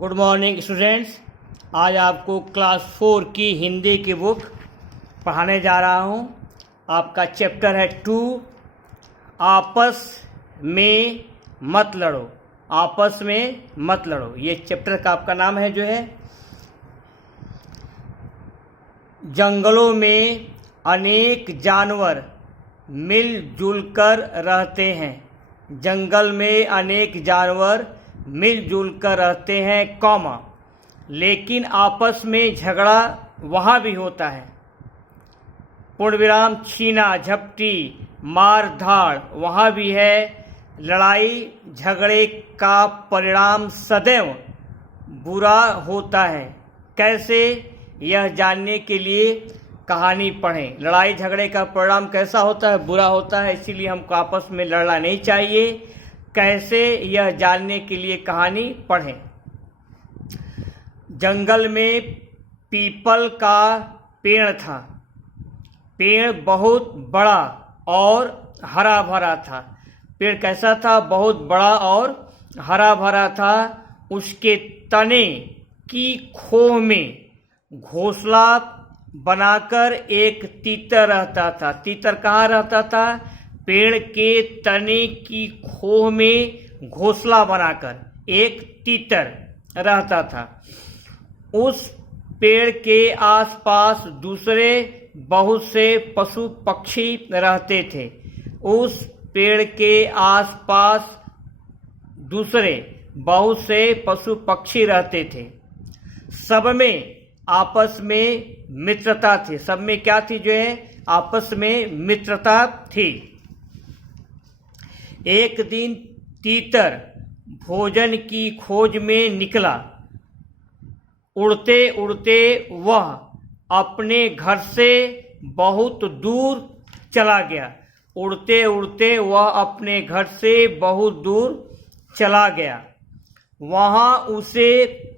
Good morning students. आज आपको class 4 की हिंदी की बुक पढ़ाने जा रहा हूँ। आपका चैप्टर है 2, आपस में मत लड़ो। आपस में मत लड़ो, ये चैप्टर का आपका नाम है जो है। जंगलों में अनेक जानवर मिलजुल कर रहते हैं। जंगल में अनेक जानवर मिलजुल कर रहते हैं, कौमा, लेकिन आपस में झगड़ा वहाँ भी होता है। पूर्ण विराम, छीना झपटी मार धाड़ वहाँ भी है। लड़ाई झगड़े का परिणाम सदैव बुरा होता है। कैसे, यह जानने के लिए कहानी पढ़ें। लड़ाई झगड़े का परिणाम कैसा होता है? बुरा होता है, इसीलिए हमको आपस में लड़ना नहीं चाहिए। कैसे, यह जानने के लिए कहानी पढ़ें। जंगल में पीपल का पेड़ था। पेड़ बहुत बड़ा और हरा भरा था। पेड़ कैसा था? बहुत बड़ा और हरा भरा था। उसके तने की खोह में घोंसला बनाकर एक तीतर रहता था। तीतर कहाँ रहता था? पेड़ के तने की खोह में घोंसला बनाकर एक तीतर रहता था। उस पेड़ के आसपास दूसरे बहुत से पशु पक्षी रहते थे। उस पेड़ के आसपास दूसरे बहुत से पशु पक्षी रहते थे। सब में आपस में मित्रता थी। सब में क्या थी जो है? आपस में मित्रता थी। एक दिन तीतर भोजन की खोज में निकला। उड़ते उड़ते वह अपने घर से बहुत दूर चला गया। उड़ते उड़ते वह अपने घर से बहुत दूर चला गया। वहाँ उसे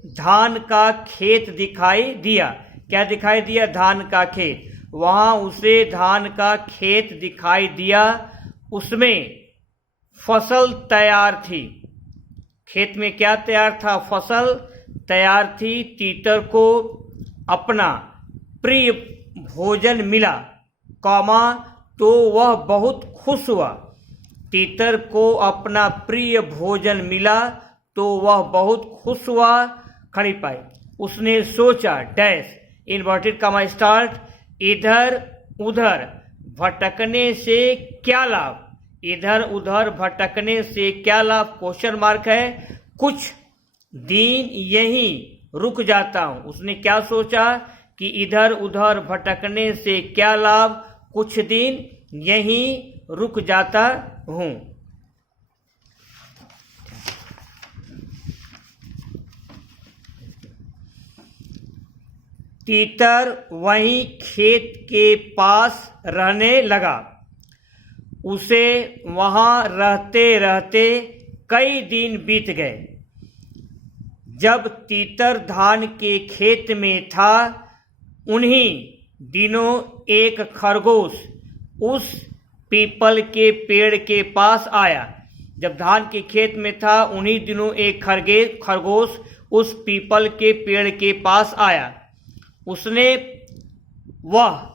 धान का खेत दिखाई दिया। क्या दिखाई दिया? धान का खेत। वहाँ उसे धान का खेत दिखाई दिया। उसमें फसल तैयार थी। खेत में क्या तैयार था? फसल तैयार थी। तीतर को अपना प्रिय भोजन मिला, कौमा, तो वह बहुत खुश हुआ। तीतर को अपना प्रिय भोजन मिला तो वह बहुत खुश हुआ। खड़ी पाई। उसने सोचा डैश इन्वर्टेड कॉमा स्टार्ट, इधर उधर भटकने से क्या लाभ? इधर उधर भटकने से क्या लाभ? क्वेश्चन मार्क है। कुछ दिन यहीं रुक जाता हूं। उसने क्या सोचा कि इधर उधर भटकने से क्या लाभ, कुछ दिन यहीं रुक जाता हूं। तीतर वहीं खेत के पास रहने लगा। उसे वहां रहते रहते कई दिन बीत गए। जब तीतर धान के खेत में था, उन्हीं दिनों एक खरगोश उस पीपल के पेड़ के पास आया। जब धान के खेत में था, उन्हीं दिनों एक खरगोश उस पीपल के पेड़ के पास आया। उसने वह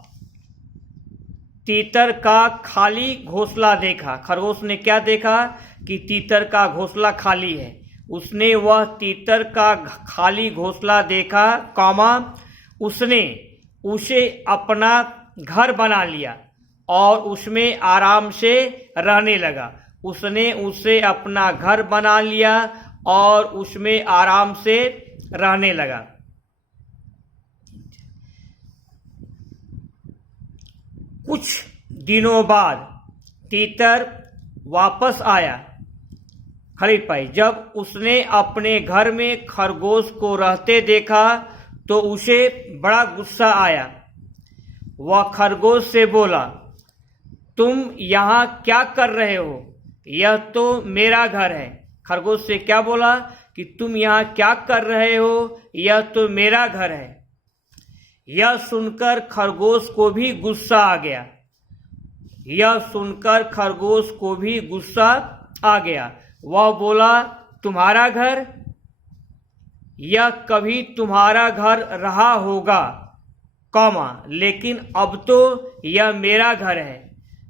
तीतर का खाली घोंसला देखा। खरगोश ने क्या देखा? कि तीतर का घोंसला खाली है। उसने वह तीतर का खाली घोंसला देखा, कौमा, उसने उसे अपना घर बना लिया और उसमें आराम से रहने लगा। उसने उसे अपना घर बना लिया और उसमें आराम से रहने लगा। कुछ दिनों बाद तीतर वापस आया। खड़ी पाई। जब उसने अपने घर में खरगोश को रहते देखा तो उसे बड़ा गुस्सा आया। वह खरगोश से बोला, तुम यहाँ क्या कर रहे हो? यह तो मेरा घर है। खरगोश से क्या बोला? कि तुम यहाँ क्या कर रहे हो? यह तो मेरा घर है। यह सुनकर खरगोश को भी गुस्सा आ गया। यह सुनकर खरगोश को भी गुस्सा आ गया। वह बोला, तुम्हारा घर? यह कभी तुम्हारा घर रहा होगा, कौमा, लेकिन अब तो यह मेरा घर है।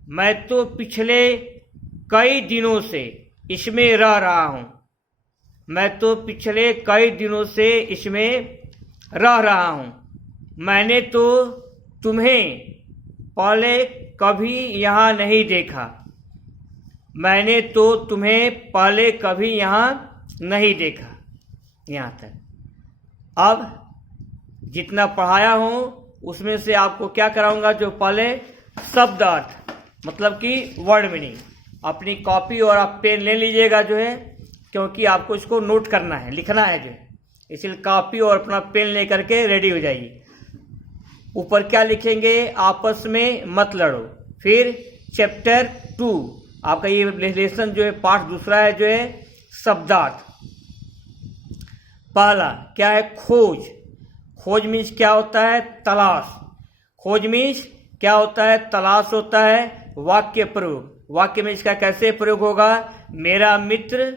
मैं तो पिछले कई दिनों से इसमें रह रहा हूँ। मैं तो पिछले कई दिनों से इसमें रह रहा हूँ। मैंने तो तुम्हें पहले कभी यहाँ नहीं देखा। मैंने तो तुम्हें पहले कभी यहाँ नहीं देखा। यहाँ तक। अब जितना पढ़ाया हूँ उसमें से आपको क्या कराऊंगा, जो पहले शब्द अर्थ मतलब कि वर्ड मीनिंग, अपनी कॉपी और आप पेन ले लीजिएगा जो है, क्योंकि आपको इसको नोट करना है, लिखना है जो है, इसलिए कॉपी और अपना पेन लेकर के रेडी हो जाइए। ऊपर क्या लिखेंगे, आपस में मत लड़ो। फिर चैप्टर 2 आपका ये लेसन जो है, पाठ दूसरा है जो है शब्दार्थ। पहला क्या है, खोज। खोज मीन्स क्या होता है, तलाश। खोज मीन्स क्या होता है, तलाश होता है। वाक्य प्रयोग। वाक्य में इसका कैसे प्रयोग होगा, मेरा मित्र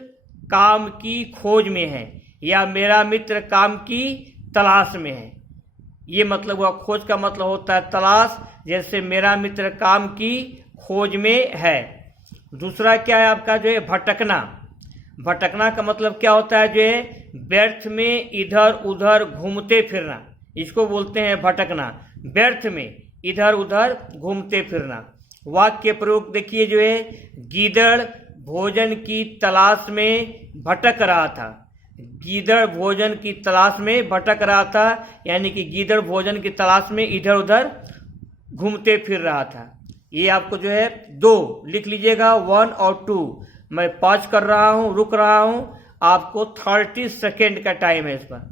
काम की खोज में है, या मेरा मित्र काम की तलाश में है। ये मतलब हुआ, खोज का मतलब होता है तलाश, जैसे मेरा मित्र काम की खोज में है। दूसरा क्या है आपका जो है, भटकना। भटकना का मतलब क्या होता है, जो है व्यर्थ में इधर उधर घूमते फिरना, इसको बोलते हैं भटकना। व्यर्थ में इधर उधर घूमते फिरना। वाक्य प्रयोग देखिए जो है, गीदड़ भोजन की तलाश में भटक रहा था। गीदड़ भोजन की तलाश में भटक रहा था, यानी कि गीदड़ भोजन की तलाश में इधर उधर घूमते फिर रहा था। ये आपको जो है 2 लिख लीजिएगा, 1 और 2। मैं पॉज कर रहा हूं, रुक रहा हूं, आपको 30 सेकेंड का टाइम है इस पर।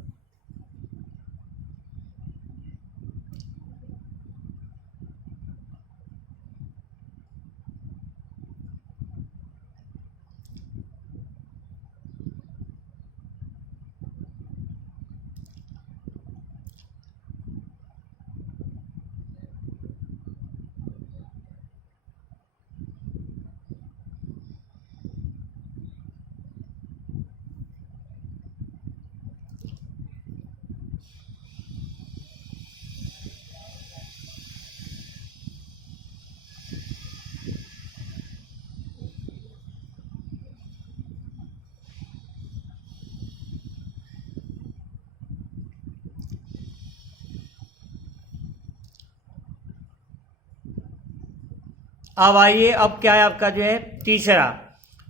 अब आइए, अब क्या है आपका जो है तीसरा,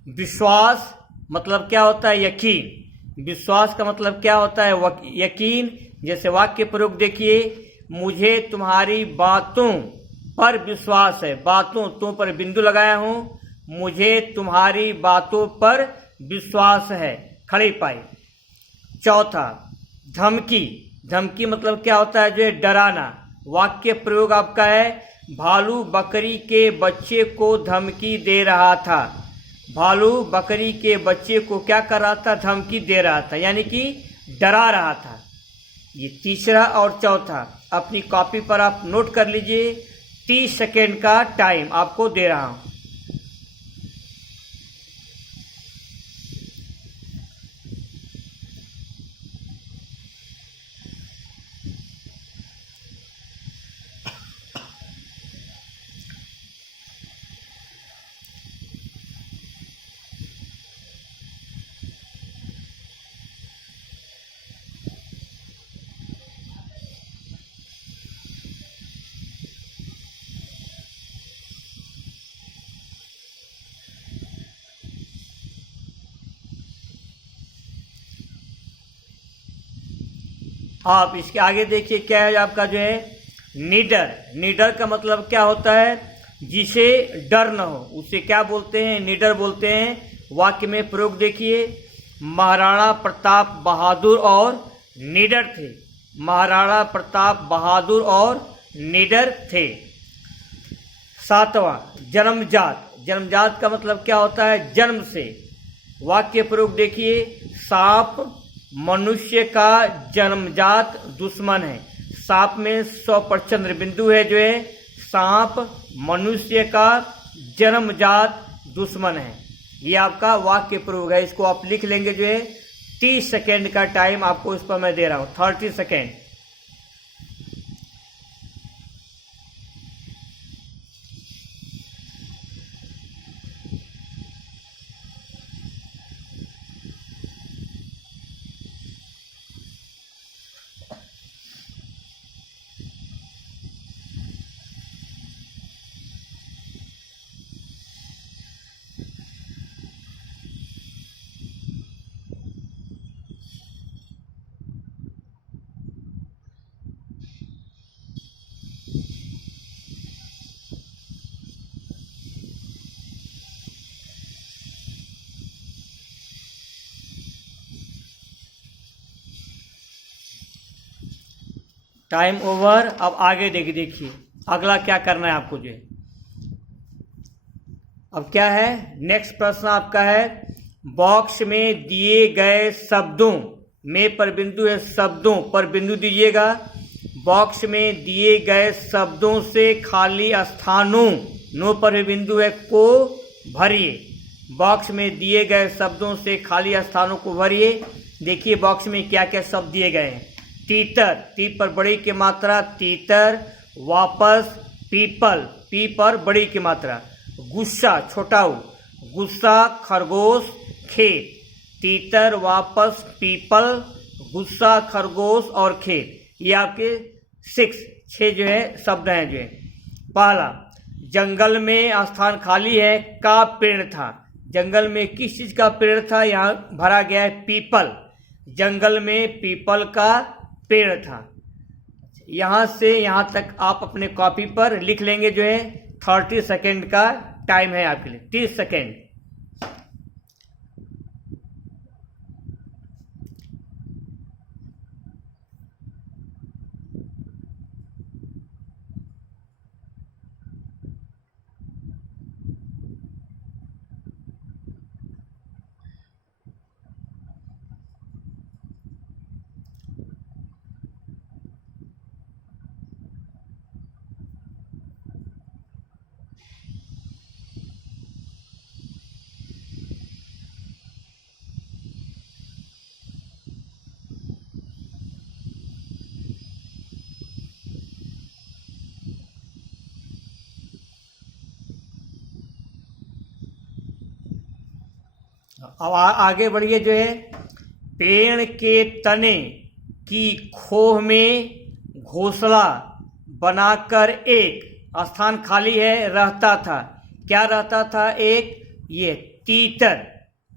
विश्वास। मतलब क्या होता है, यकीन। विश्वास का मतलब क्या होता है, यकीन। जैसे वाक्य प्रयोग देखिए, मुझे तुम्हारी बातों पर विश्वास है। बातों, तुम पर बिंदु लगाया हूं। मुझे तुम्हारी बातों पर विश्वास है, खड़ी पाई। चौथा, धमकी। धमकी मतलब क्या होता है, जो है डराना। वाक्य प्रयोग आपका है, भालू बकरी के बच्चे को धमकी दे रहा था। भालू बकरी के बच्चे को क्या कर रहा था, धमकी दे रहा था, यानी कि डरा रहा था। ये तीसरा और चौथा अपनी कॉपी पर आप नोट कर लीजिए। 30 सेकेंड का टाइम आपको दे रहा हूं। आप इसके आगे देखिए, क्या है आपका जो है निडर। निडर का मतलब क्या होता है, जिसे डर न हो, उसे क्या बोलते हैं, निडर बोलते हैं। वाक्य में प्रयोग देखिए, महाराणा प्रताप बहादुर और निडर थे। महाराणा प्रताप बहादुर और निडर थे। सातवां, जन्मजात। जन्मजात का मतलब क्या होता है, जन्म से। वाक्य प्रयोग देखिए, सांप मनुष्य का जन्मजात दुश्मन है। सांप में 100 पर चंद्र बिंदु है जो है, सांप मनुष्य का जन्मजात दुश्मन है। ये आपका वाक्य प्रयोग है, इसको आप लिख लेंगे जो है 30 सेकेंड का टाइम आपको इस पर मैं दे रहा हूं, 30 सेकेंड। Time over. अब आगे देखिए अगला क्या करना है आपको जो है। अब क्या है, नेक्स्ट प्रश्न आपका है, बॉक्स में दिए गए शब्दों में पर बिंदु है, शब्दों पर बिंदु दीजिएगा। बॉक्स में दिए गए शब्दों से खाली स्थानों, नो पर भी बिंदु है, को भरिए। बॉक्स में दिए गए शब्दों से खाली स्थानों को भरिए। देखिए बॉक्स में क्या क्या शब्द दिए गए हैं। तीतर, ती पर बड़ी की मात्रा, तीतर। वापस, पीपल, पी पर बड़ी की मात्रा। गुस्सा, छोटा ऊ, गुस्सा। खरगोश, खेत। तीतर, वापस, पीपल, गुस्सा, खरगोश और खेत। ये आपके 6 जो है शब्द हैं जो है। पहला, जंगल में स्थान खाली है, का पेड़ था। जंगल में किस चीज का पेड़ था, यहाँ भरा गया है पीपल। जंगल में पीपल का पेड़ था। यहां से यहां तक आप अपने कॉपी पर लिख लेंगे जो है। 30 सेकेंड का टाइम है आपके लिए, 30 सेकेंड। अब आगे बढ़िए जो है। पेड़ के तने की खोह में घोंसला बनाकर एक स्थान खाली है, रहता था। क्या रहता था, एक ये तीतर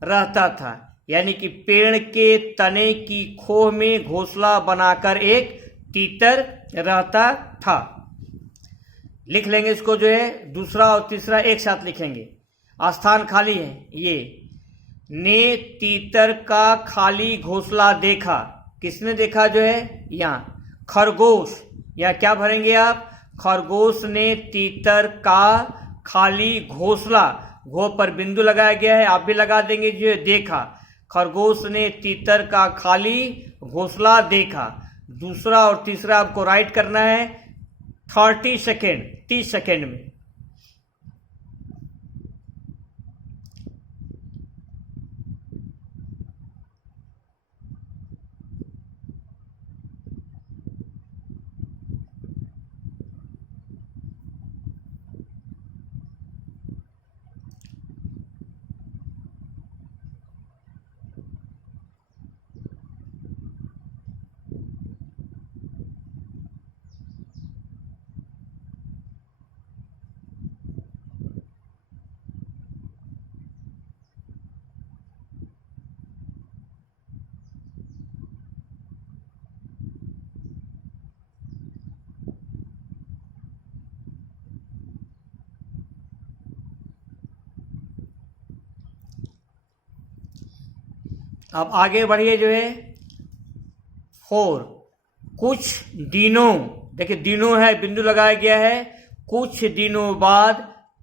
रहता था। यानी कि पेड़ के तने की खोह में घोंसला बनाकर एक तीतर रहता था। लिख लेंगे इसको जो है, दूसरा और तीसरा एक साथ लिखेंगे। स्थान खाली है ये। ने तीतर का खाली घोंसला देखा। किसने देखा जो है, यहाँ खरगोश। यहाँ क्या भरेंगे आप, खरगोश ने तीतर का खाली घोंसला, घो पर बिंदु लगाया गया है, आप भी लगा देंगे जो है, देखा। खरगोश ने तीतर का खाली घोंसला देखा। दूसरा और तीसरा आपको राइट करना है 30 सेकेंड, 30 सेकेंड में। अब आगे बढ़िए जो है। 4, कुछ दिनों, देखिए दिनों है, बिंदु लगाया गया है। कुछ दिनों बाद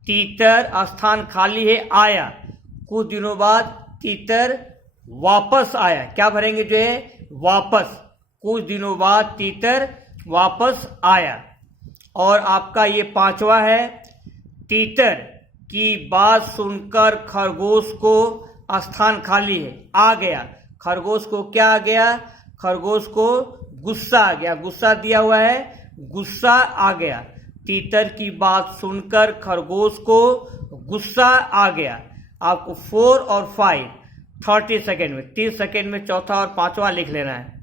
तीतर, स्थान खाली है, आया। कुछ दिनों बाद तीतर वापस आया। क्या भरेंगे जो है, वापस। कुछ दिनों बाद तीतर वापस आया। और आपका ये 5वां है, तीतर की बात सुनकर खरगोश को स्थान खाली है, आ गया। खरगोश को क्या आ गया? खरगोश को गुस्सा आ गया। गुस्सा दिया हुआ है, गुस्सा आ गया। तीतर की बात सुनकर खरगोश को गुस्सा आ गया। आपको 4 और 5 30 सेकेंड में, 30 सेकेंड में चौथा और पांचवा लिख लेना है।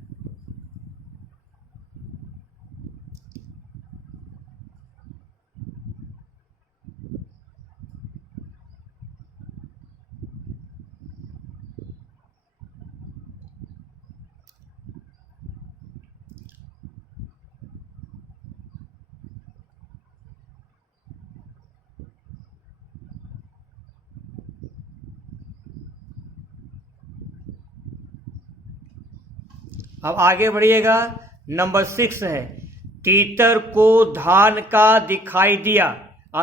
अब आगे बढ़िएगा। नंबर 6 है, तीतर को धान का दिखाई दिया।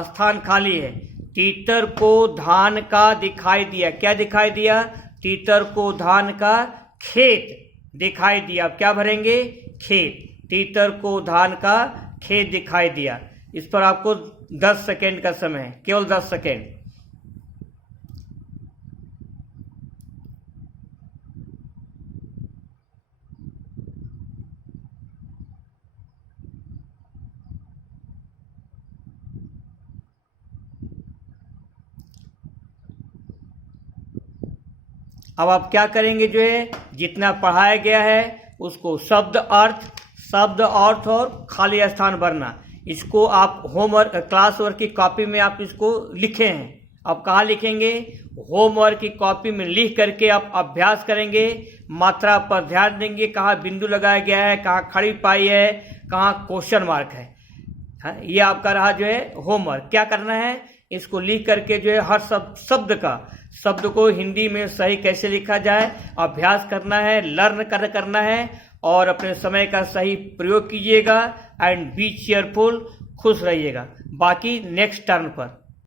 स्थान खाली है। तीतर को धान का दिखाई दिया। क्या दिखाई दिया? तीतर को धान का खेत दिखाई दिया। अब क्या भरेंगे? खेत। तीतर को धान का खेत दिखाई दिया। इस पर आपको 10 सेकेंड का समय है, केवल 10 सेकेंड। अब आप क्या करेंगे? जो है जितना पढ़ाया गया है उसको शब्द अर्थ और खाली स्थान भरना, इसको आप होमवर्क क्लास वर्क की कॉपी में आप इसको लिखे हैं। अब कहाँ लिखेंगे? होमवर्क की कॉपी में लिख करके आप अभ्यास करेंगे। मात्रा पर ध्यान देंगे, कहाँ बिंदु लगाया गया है, कहाँ खड़ी पाई है, कहाँ क्वेश्चन मार्क है। हाँ, ये आपका रहा जो है होमवर्क। क्या करना है? इसको लिख करके जो है हर शब्द को हिंदी में सही कैसे लिखा जाए अभ्यास करना है, लर्न करना है और अपने समय का सही प्रयोग कीजिएगा। एंड बी चेयरफुल, खुश रहिएगा। बाकी नेक्स्ट टर्न पर।